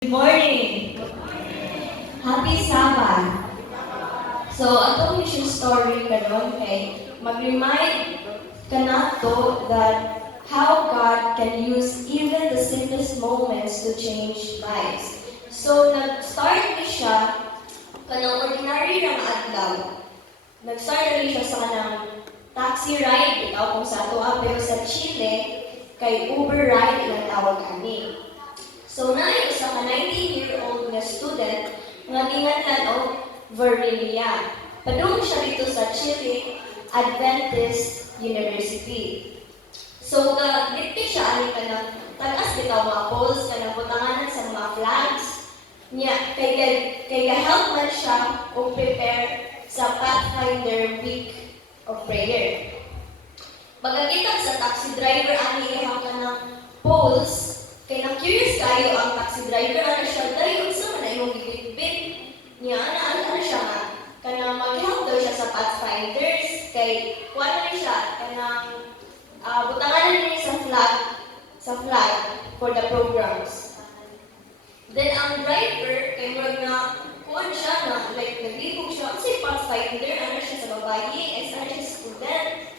Good morning! Happy Sabbath! So, atong mission story karon kay mag-remind ka nato that how God can use even the simplest moments to change lives. So, nag-start ni siya kanang ordinary lang adlaw. Nag-start rin siya sa kanang taxi ride, bitaw kung sa ato pero sa Chile, kay Uber ride ilang tawag ani. So, naay usa ka 19-year-old nga student nga ginganlan og Verilia. Padung siya dito sa Chile Adventist University. So, dito siya ani kanang tagas bitaw mga poles kanang butanganan sa mga flags. Nya kay help man siya og prepare sa Pathfinder Week of Prayer. Magkakita sa taxi driver ani ihang kanang poles. Kaya na-curious kayo ang taxi driver, ano siya, dahil unsa man na imong gibit-bit niya, ano siya nga, kanang mag-help daw siya sa Pathfinders, kay kuha na rin siya, kanang butangan na rin sa flag for the programs. Then ang driver, kay murag na, kuha siya na, like, naglibog siya, kasi Pathfinder, ano siya sa babae, ano siya sa student.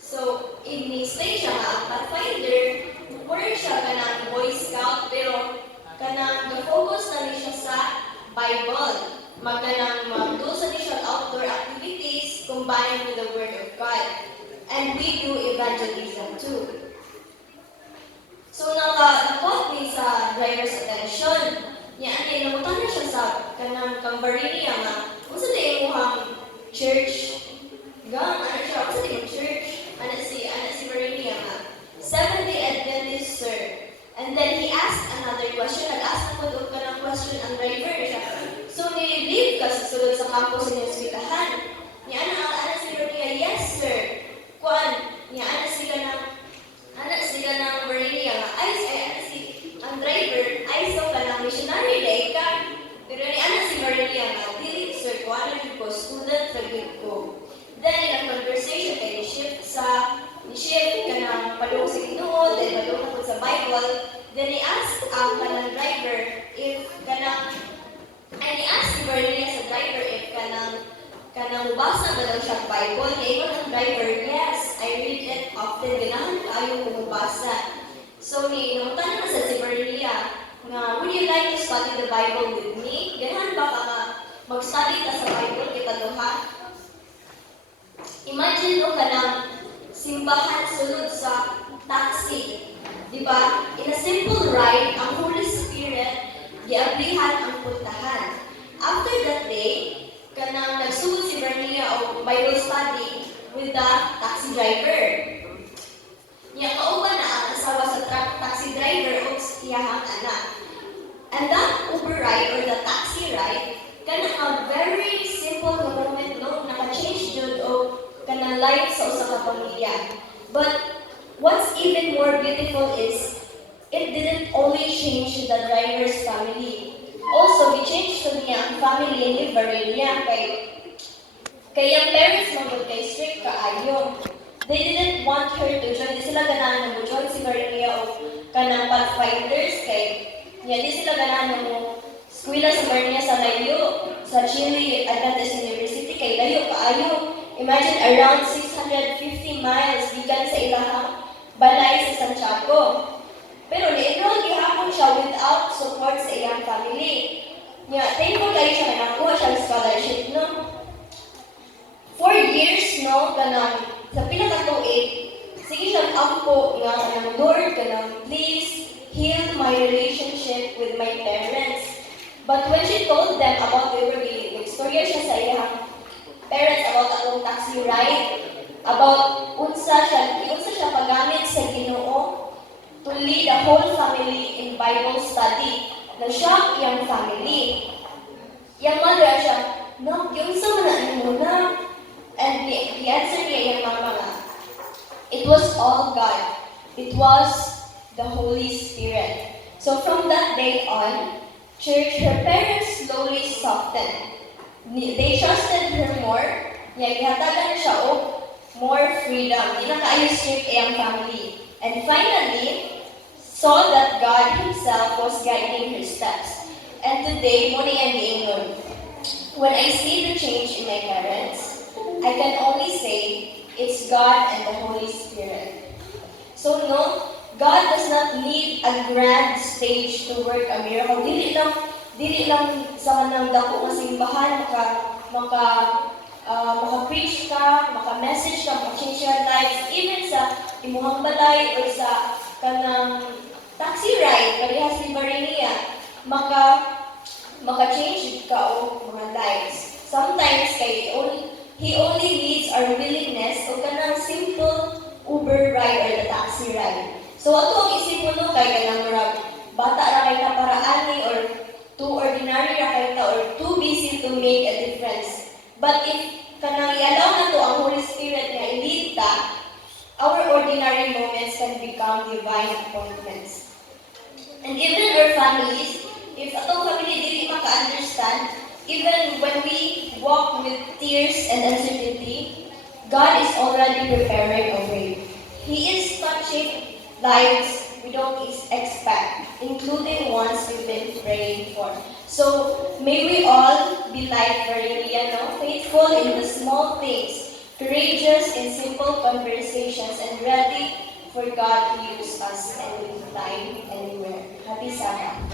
So, in-explain siya nga, ang Pathfinder, mura siya kanang Boy Scout, pero kanang ga-focus na rin siya sa Bible. Mag-do sa rin siya outdoor activities combined with the Word of God. And we do evangelism too. So, naka-caught din sa driver's attention. Yan, namutan na siya sa kanang Cambarini nga, kung sa din mo church, ano siya, kung sa din church, ano si Marini nga, Seventh-day Adventist, sir. And then he asked another question. Nag-ask na po ka ng question ang driver siya. So, nililive ka sa sulod sa campus ng eskwelahan. Niya, ana sila niya, yes, sir. Kuan, niya, ana sila ng Marinia nga, ang driver, ay so ka ng missionary day ka. Pero ni ana si Marinia nga, dili, sir, kuan na ko, student, pag ko. Then, in a conversation, kay ni-shift ka ng padung sa Ginoo, then padung na sa Bible, then ni-ask ang kanang driver if ni-ask si Bernia sa driver if kanang mubasa ba daw siya Bible, niya ingon ang driver, yes, I read it often, ganahan kayo mubasa. So, namutan na sa si Bernia, nga, would you like to study the Bible with me? Ganahan ba ka nga mag-study ka sa Bible kita duha? Imagine mo ka ng simbahan sulod sa taxi. Diba? In a simple ride, ang Holy Spirit, giablihan ang puntahan. After that day, kanang nagsugod si Bernia o Bible study with the taxi driver. Niya kauban na ang asawa sa taxi driver o iyahang anak. And that Uber ride or the taxi ride, kanang a very simple moment, no? Naka-change jud o kanang life sa usa ka pamilya. But what's even more beautiful is it didn't only change the driver's family. Also, it changed to niya ang family ni Varilia kay ang parents mo kay strict kaayo. They didn't want her to join. Di sila ganahan mo join si Varilia o kanang Pathfinders kay di sila ganahan mo eskwela sa Varilia sa layo sa Chile Adventist University kay layo kaayo. Imagine around 650 miles gikan sa ilahang balay sa Santiago. Pero ni-enroll gihapon siya without support sa iyang family. Thankful kayo siya na nakuha siya ng scholarship, no? 4 years, no, kanang sa pila ka tuig, sige siyang ampo nga ng Lord, kanang please heal my relationship with my parents. But when she told them about the istorya siya sa iyang parents about atong taxi ride, about unsa siya paggamit sa Ginoo to lead the whole family in Bible study. Na-shock yung family. Yung mother siya, no, yung sa man muna. And the answer niya yung mama nga, it was all God. It was the Holy Spirit. So from that day on, her parents slowly softened. They trusted her more. Gihatagan na siya more freedom. Di na kaayo strict ang family. And finally, saw that God Himself was guiding her steps. And today, mo na yan giingon. When I see the change in my parents, I can only say it's God and the Holy Spirit. So no, God does not need a grand stage to work a miracle. Dili lang sa kanang dako nga simbahan maka-preach ka, maka-message ka, maka-change your lives, even sa imuhang balay or sa kanang taxi ride, parehas ni Marinia, maka-change ka o mga lives. Sometimes he only needs our willingness o kanang simple Uber ride or the taxi ride. So ato ang isipon no kay kanang murag bata ra kay ta para ani or too ordinary ra kay ta or too busy to make a difference. But if kanang i-allow na to ang Holy Spirit nga i-lead ta, our ordinary moments can become divine appointments. And even our families, if atong family dili maka-understand, even when we walk with tears and uncertainty, God is already preparing a way. He is touching lives we don't expect, including ones we've been praying for. So may we all be like Maria, faithful in the small things, courageous in simple conversations, and ready for God to use us anytime, anywhere. Happy Sabbath.